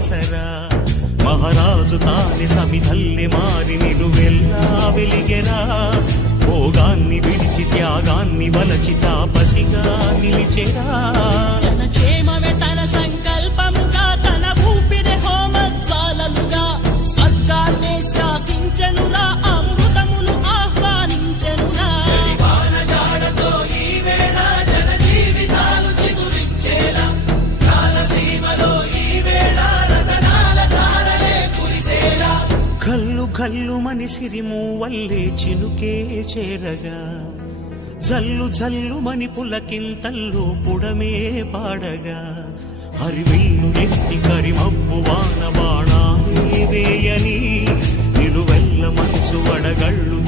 ఆసరా మహారాజు తానే సమిధల్లె మారి నిలువెల్లా వెలిగెరా భోగాన్ని విడిచి త్యాగాన్ని వలచి తాపసిగా నిలిచెరా జనక్షేమమే తన సంకల్పముగా తన ఊపిరి హోమజ్వాలలుగా స్వర్గాన్నే శాసించెనురా అమృతమును ఆహ్వానించెనురా జాడతో ఈ వేళ జన జీవితాలు చిగురించేలా కాలసీమలో ఈ వేళ రతనాల ధారలే కురిసేలా కల్లు కల్లు మని సిరిము వల్లే చినుకే చేరగా జల్లు జల్లు మని పులకింతల్లు పుడమే పాడగా హరివిల్లు ఎత్తి కరిమబ్బు వాన బాణాలే వేయని నిలువెల్ల మంచు వడగళ్ళు